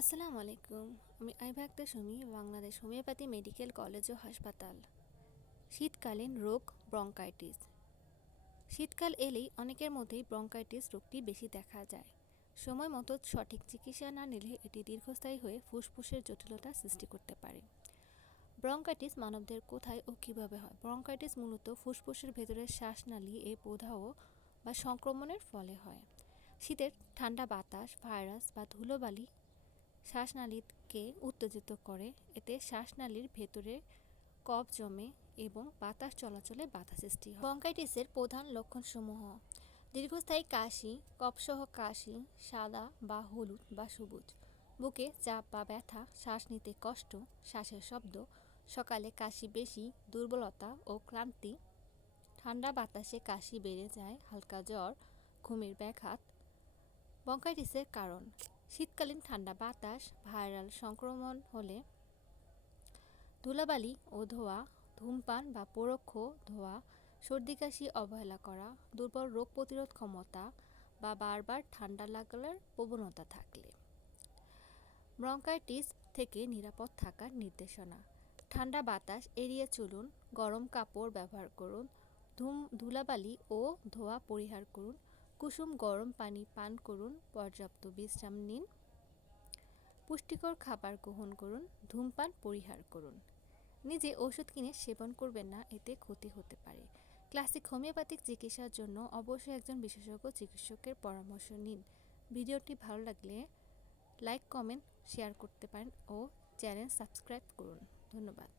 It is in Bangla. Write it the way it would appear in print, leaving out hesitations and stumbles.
আসসালামু আলাইকুম। আমি Aiva Akter Sumi, Bangladesh homeopathy medical college ও হাসপাতাল। শীতকালীন রোগ ব্রঙ্কাইটিস। শীতকাল এলেই অনেকের মধ্যেই ব্রঙ্কাইটিস রোগটি বেশি দেখা যায়। সময় মতো সঠিক চিকিৎসা না নিলে এটি দীর্ঘস্থায়ী হয়ে ফুসফুসের জটিলতা সৃষ্টি করতে পারে। ব্রঙ্কাইটিস মানবদের কোথায় ও কীভাবে হয়? ব্রঙ্কাইটিস মূলত ফুসফুসের ভেতরের শ্বাসনালী এ প্রদাহ বা সংক্রমণের ফলে হয়। শীতের ঠান্ডা বাতাস, ভাইরাস বা ধুলোবালি শ্বাসনালীকে উত্তেজিত করে। এতে শ্বাসনালীর ভেতরে কফ জমে এবং বাতাস চলাচলে বাধা সৃষ্টি হয়। ব্রঙ্কাইটিসের প্রধান লক্ষণসমূহ: দীর্ঘস্থায়ী কাশি, কফসহ কাশি, সাদা বা হলুদ বা সবুজ, বুকে চাপ বা ব্যথা, শ্বাস নিতে কষ্ট, শ্বাসের শব্দ, সকালে কাশি বেশি, দুর্বলতা ও ক্লান্তি, ঠান্ডা বাতাসে কাশি বেড়ে যায়, হালকা জ্বর, ঘুমের ব্যাঘাত। ব্রঙ্কাইটিসের কারণ: শীতকালীন ঠান্ডা বাতাস, ভাইরাল সংক্রমণ হলে, ধুলাবালি ও ধোঁয়া, ধূমপান বা পরোক্ষ ধোঁয়া, সর্দি কাশি অবহেলা করা, দুর্বল রোগ প্রতিরোধ ক্ষমতা বা বারবার ঠান্ডা লাগার প্রবণতা থাকলে। ব্রঙ্কাইটিস থেকে নিরাপদ থাকার নির্দেশনা: ঠান্ডা বাতাস এড়িয়ে চলুন, গরম কাপড় ব্যবহার করুন, ধুলাবালি ও ধোঁয়া পরিহার করুন, কুসুম গরম পানি পান করুন, পর্যাপ্ত বিশ্রাম নিন, পুষ্টিকর খাবার গ্রহণ করুন, ধূমপান পরিহার করুন। নিজে ওষুধ কিনে সেবন করবেন না, এতে ক্ষতি হতে পারে। ক্লাসিক হোমিওপ্যাথিক চিকিৎসার জন্য অবশ্যই একজন বিশেষজ্ঞ চিকিৎসকের পরামর্শ নিন। ভিডিওটি ভালো লাগলে লাইক, কমেন্ট, শেয়ার করতে পারেন ও চ্যানেল সাবস্ক্রাইব করুন। ধন্যবাদ।